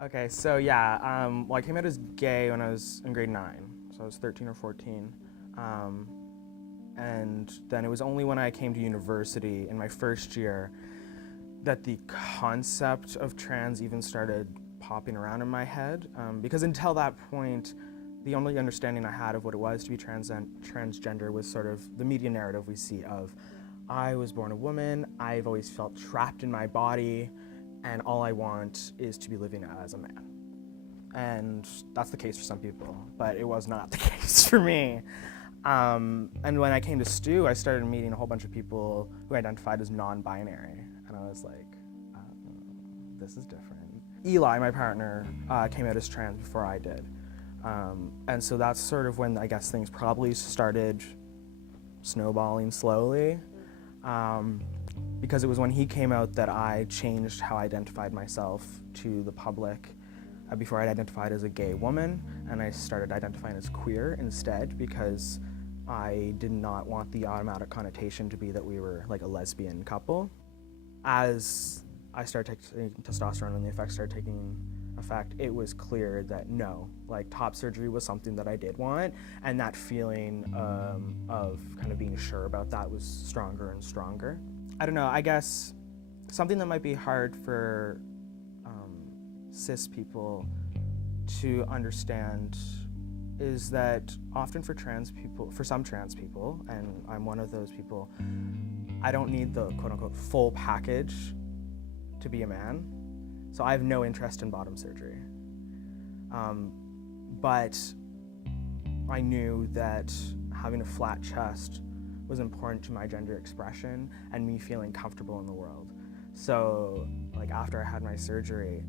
Okay, so yeah, well, I came out as gay when I was in grade 9, so I was 13 or 14. And then it was only when I came to university in my first year that the concept of trans even started popping around in my head. Because until that point, the only understanding I had of what it was to be transgender was sort of the media narrative we see of, I was born a woman, I've always felt trapped in my body, and all I want is to be living as a man. And that's the case for some people, but it was not the case for me. And when I came to STU, I started meeting a whole bunch of people who identified as non-binary, and I was like, this is different. Eli, my partner, came out as trans before I did. And so that's sort of when I guess things probably started snowballing slowly. Because it was when he came out that I changed how I identified myself to the public. Before I identified as a gay woman, and I started identifying as queer instead because I did not want the automatic connotation to be that we were like a lesbian couple. As I started taking testosterone and the effects started taking effect, it was clear that no, like top surgery was something that I did want, and that feeling of kind of being sure about that was stronger and stronger. I don't know, I guess something that might be hard for cis people to understand is that often for some trans people, and I'm one of those people, I don't need the quote-unquote full package to be a man. So I have no interest in bottom surgery. But I knew that having a flat chest was important to my gender expression and me feeling comfortable in the world. So like after I had my surgery,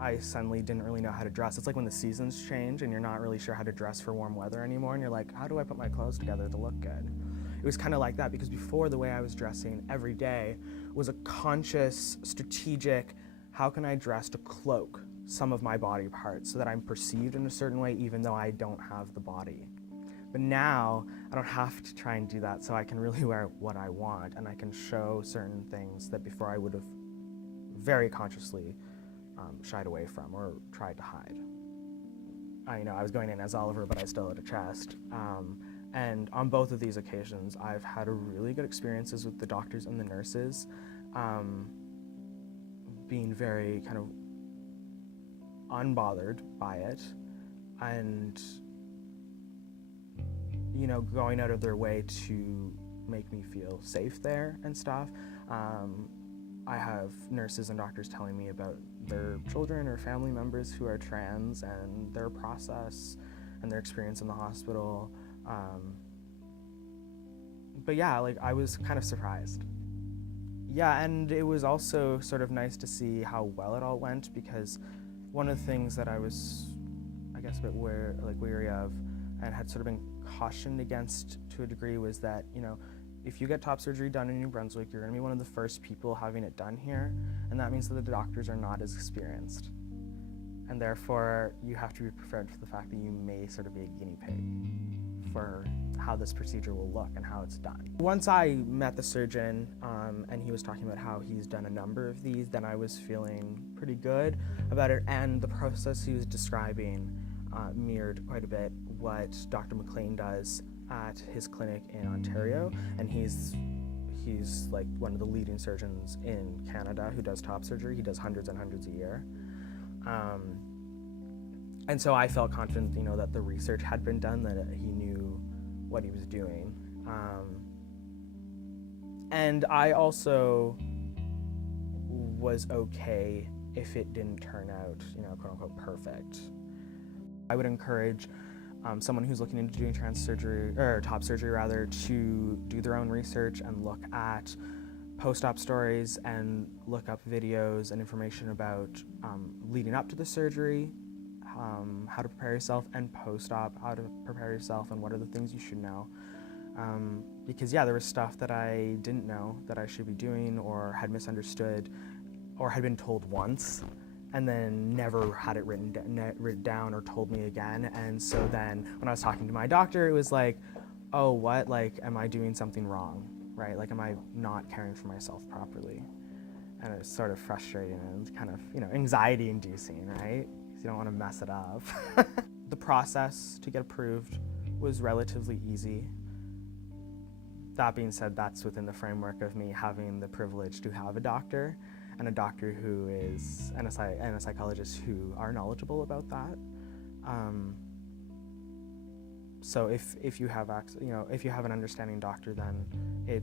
I suddenly didn't really know how to dress. It's like when the seasons change and you're not really sure how to dress for warm weather anymore, and you're like, how do I put my clothes together to look good? It was kind of like that, because before, the way I was dressing every day was a conscious, strategic, how can I dress to cloak some of my body parts so that I'm perceived in a certain way even though I don't have the body. But now, I don't have to try and do that, so I can really wear what I want, and I can show certain things that before I would have very consciously shied away from or tried to hide. I was going in as Oliver, but I still had a chest. And on both of these occasions, I've had really good experiences with the doctors and the nurses, being very kind of unbothered by it, and going out of their way to make me feel safe there and stuff. I have nurses and doctors telling me about their children or family members who are trans and their process and their experience in the hospital. But yeah, like I was kind of surprised. Yeah, and it was also sort of nice to see how well it all went, because one of the things that I was, I guess, a bit weary of and had sort of been cautioned against to a degree was that, if you get top surgery done in New Brunswick, you're going to be one of the first people having it done here, and that means that the doctors are not as experienced. And therefore, you have to be prepared for the fact that you may sort of be a guinea pig for how this procedure will look and how it's done. Once I met the surgeon, and he was talking about how he's done a number of these, then I was feeling pretty good about it, and the process he was describing mirrored quite a bit what Dr. McLean does at his clinic in Ontario, and he's like one of the leading surgeons in Canada who does top surgery. He does hundreds and hundreds a year. And so I felt confident, that the research had been done, that he knew what he was doing. And I also was okay if it didn't turn out, quote unquote perfect. I would encourage someone who's looking into doing top surgery rather, to do their own research and look at post-op stories and look up videos and information about leading up to the surgery, how to prepare yourself, and post-op, how to prepare yourself, and what are the things you should know. Because yeah, there was stuff that I didn't know that I should be doing, or had misunderstood, or had been told once, and then never had it written down or told me again. And so then when I was talking to my doctor, it was like, oh, what? Like, am I doing something wrong, right? Like, am I not caring for myself properly? And it's sort of frustrating and kind of, anxiety inducing, right? Because you don't want to mess it up. The process to get approved was relatively easy. That being said, that's within the framework of me having the privilege to have a doctor, and a doctor who is, and a psychologist who are knowledgeable about that. So if you have if you have an understanding doctor, then it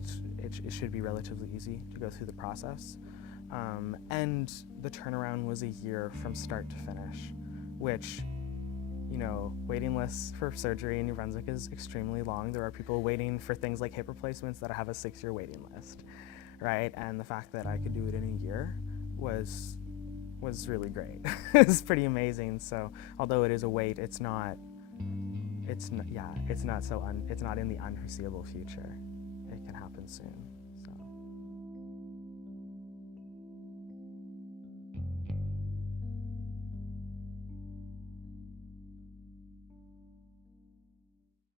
should be relatively easy to go through the process. And the turnaround was a year from start to finish, which, waiting lists for surgery in New Brunswick is extremely long. There are people waiting for things like hip replacements that have a 6-year waiting list, right? And the fact that I could do it in a year was really great. It's pretty amazing. So although it is a wait, it's not in the unforeseeable future. It can happen soon.